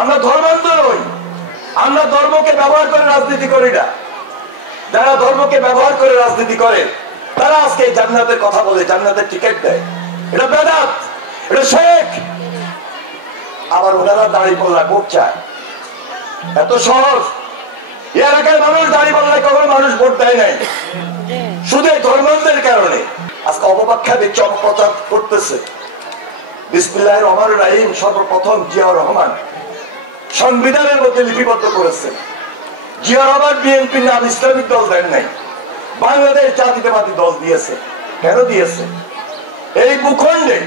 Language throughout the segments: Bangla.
আমরা ধর্মান্ধ নই, আমরা ধর্মকে ব্যবহার করে রাজনীতি করি না। যারা ধর্মকে ব্যবহার করে রাজনীতি করে তারা আজকে জান্নাতের কথা বলে, জান্নাতের টিকিট দেয়। এটা বেদাত, এটা শিরক। আবার ওনারা দাঁড়িপাল্লা ভোট চায়, এত সহজ। এর আগে মানুষ দাঁড়িপাল্লায় কখনো মানুষ ভোট দেয় নাই, শুধু ধর্মান্ধের কারণে। আজকে অপব্যাখ্যা দিচ্ছে, অপপ্রচার করতেছে। বিসমিল্লাহির রহমানির রহিম সর্বপ্রথম জিয়াউর রহমান সংবিধানের মধ্যে লিপিবদ্ধ করেছেন। জিয়াউর রহমান বিএনপির নাম ইসলামিক দল দেন নাই, বাংলাদেশ জাতীয়তাবাদী দল দিয়েছে। কেন দিয়েছে? এই ভূখণ্ডে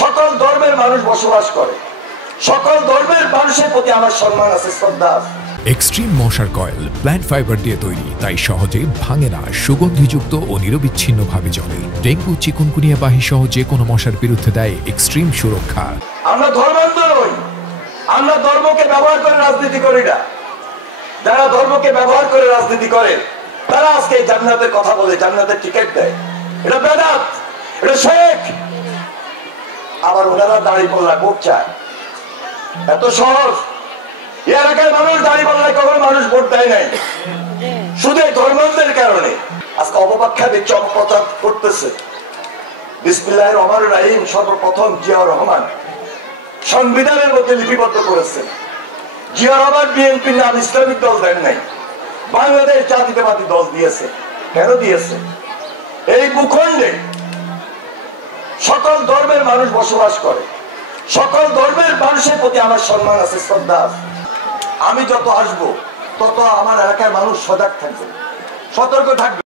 সকল ধর্মের মানুষ বসবাস করে, সকল ধর্মের মানুষের প্রতি আমার সম্মান আছে, শ্রদ্ধা আছে। এক্সট্রিম মশার কয়েল প্ল্যান্ট ফাইবার দিয়ে তৈরি, তাই সহজে ভাঙে না, সুগন্ধিযুক্ত ও নিরবিচ্ছিন্নভাবে জ্বলে। ডেঙ্গু, চিকুনগুনিয়া বাহি সহ যে কোনো মশার বিরুদ্ধে দেয় এক্সট্রিম সুরক্ষা। আমরা ধর্মান্ধ নই, আমরা ধর্মকে ব্যবহার করে রাজনীতি করি না। যারা ধর্মকে ব্যবহার করে রাজনীতি করে তারা আজকে জান্নাতের কথা বলে, জান্নাতের টিকিট দেয়। এটা বেদাত, এটা শিরক। আবার ওনারা দাঁড়িপাল্লা ভোট চায়, এত সহজ। এর আগে মানুষ দাঁড়িপাল্লায় কখনো মানুষ ভোট দেয় নাই, শুধু ধর্মান্ধের কারণে। আজকে অপব্যাখ্যা দিচ্ছে, অপপ্রচার করতেছে। বিসমিল্লাহির রহমানির রহিম সর্বপ্রথম জিয়াউর রহমান সংবিধানের মধ্যে লিপিবদ্ধ করেছেন। জিয়াউর রহমান বিএনপির নাম ইসলামিক দল দেন নাই, বাংলাদেশ জাতীয়তাবাদী দল দিয়েছে। কেন দিয়েছে? এই ভূখণ্ডে সকল ধর্মের মানুষ বসবাস করে, সকল ধর্মের মানুষের প্রতি আমার সম্মান আছে, শ্রদ্ধা আছে। আমি যত আসবো তত আমার এলাকার মানুষ সজাগ থাকবে, সতর্ক থাকবে।